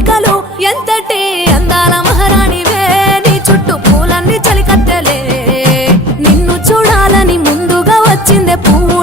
కోరికలు ఎంతటి అందాల మహారాణివే నీ చుట్టూ పూలన్నీ చలికత్తెలే నిన్ను చూడాలని ముందుగా వచ్చిందే పువ్వు